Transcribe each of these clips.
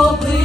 Oh, please.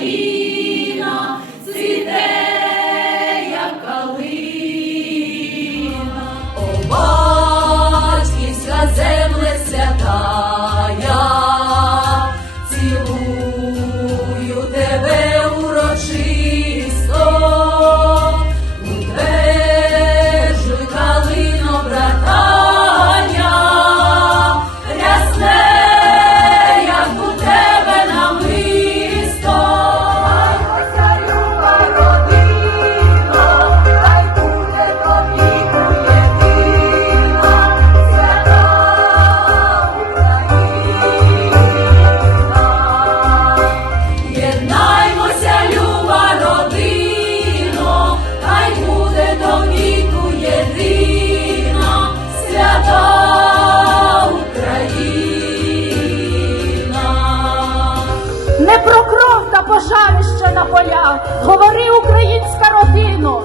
Україна цвіте, як калина, о батьківська земле свята. Та пожарище на полях. Говори, українська родино,